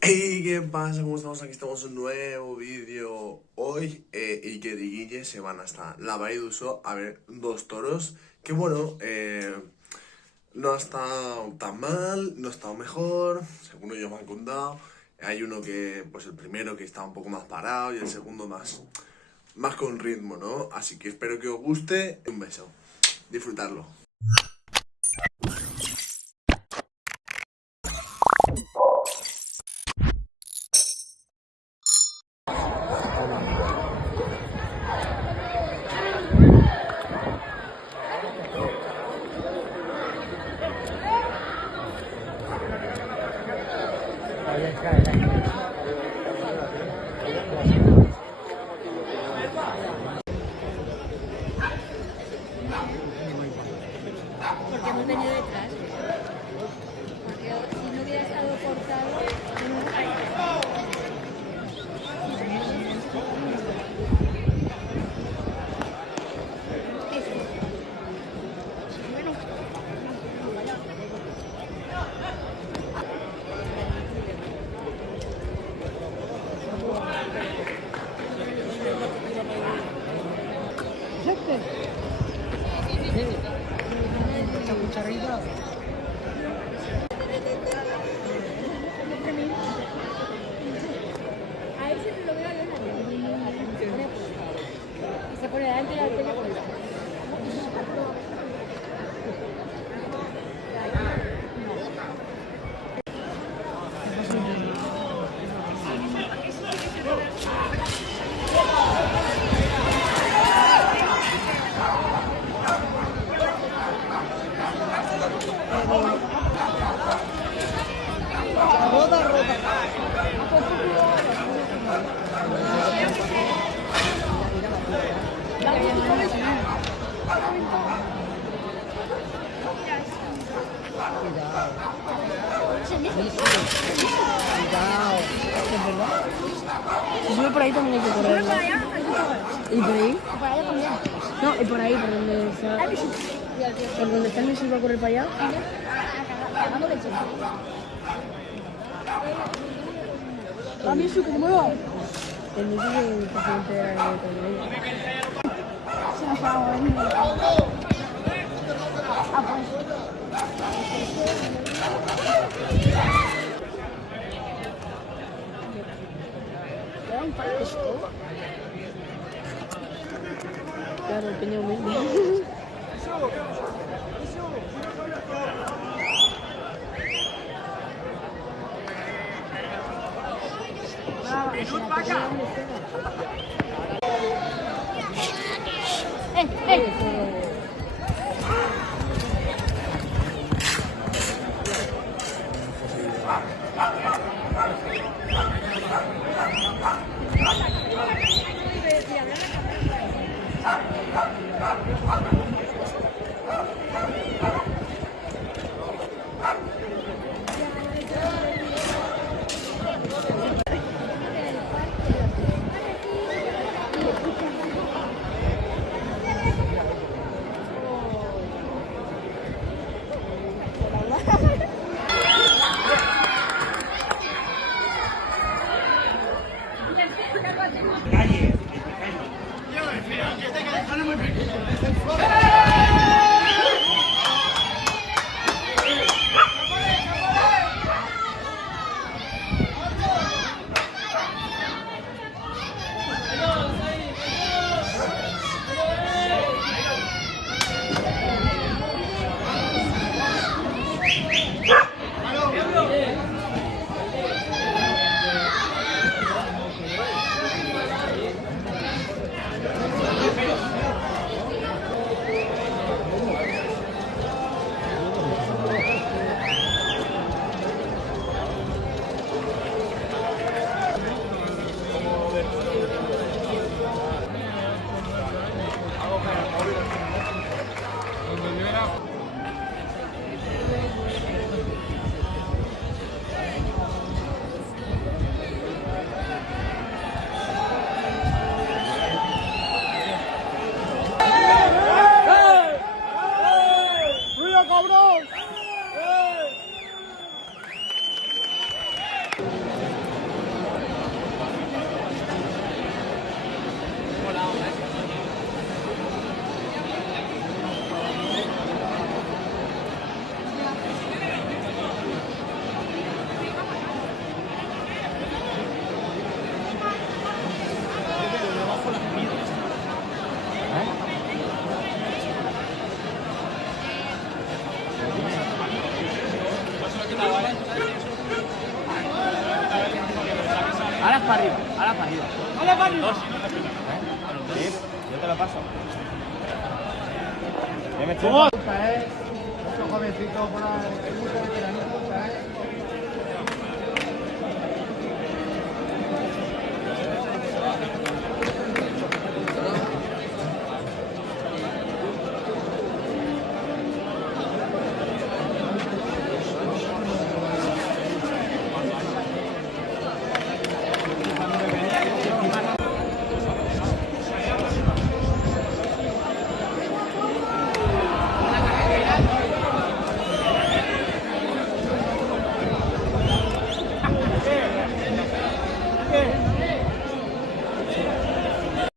Hey, ¿qué pasa? ¿Cómo estamos? Aquí estamos en un nuevo vídeo. Hoy Iker y Guille se van hasta la Vall d'Uixó a ver dos toros. Que bueno, no ha estado tan mal, no ha estado mejor, según ellos me han contado. Hay uno que, pues el primero que está un poco más parado y el segundo más con ritmo, ¿no? Así que espero que os guste. Un beso. Disfrutarlo. Porque hemos venido detrás. Porque si no hubiera estado cortado, no hubiera caído. Esta cucharita. A él siempre lo veo yo en la tele. Y se pone delante de la tele por el Cuidado. ¿Es verdad? Si sube por ahí también hay que correr. ¿No? ¿Y por ahí? para allá también. No, y por ahí, por donde está. Por donde está el misil va a correr para allá. Vamos de chico. ¡Ah, Misu, que se mueva! El misil es el presidente de la Unión. Se nos va a mover. Ah, pues. ¿Era un par de escoba? Claro, el peñón mismo. Sí, yo te lo paso. Yo me estoy... Otro jovencito por ahí, mucho veteranito, ¿sabes?